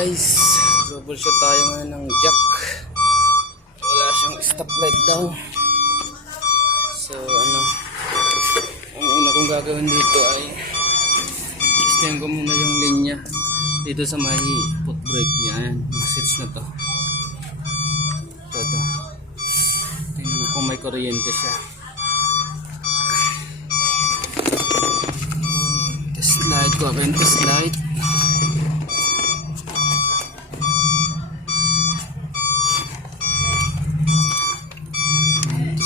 guys, troubleshoot tayo ngayon ng jack. Wala siyang stoplight daw. So ang una kong gagawin dito ay testing ko muna yung linya dito sa may foot brake niya. Ayan, switch na to. Ito. Tingnan ko kung may kuryente siya. Test light ko, yung test light.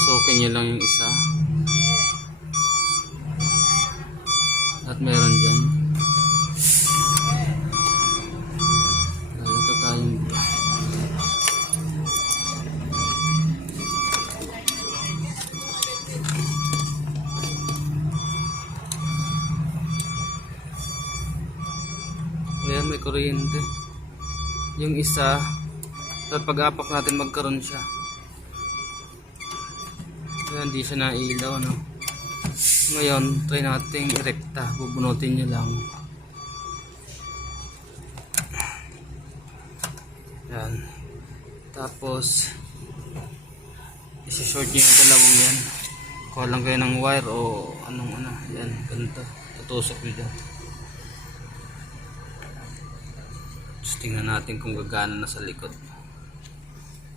Tusukin nyo lang yung isa at meron dyan. Ito tayong ayan, may kuryente. Yung isa at pag-apak natin magkaroon siya. Ayan, hindi siya nailaw, no? Ngayon, try natin irekta. Bubunutin nyo lang. Ayan. Tapos, isi-short nyo yung dalawang yan. Kuha lang kayo ng wire o anong Ayan, ganito. Tutusok nyo dyan. Tapos tingnan natin kung gagana na sa likod.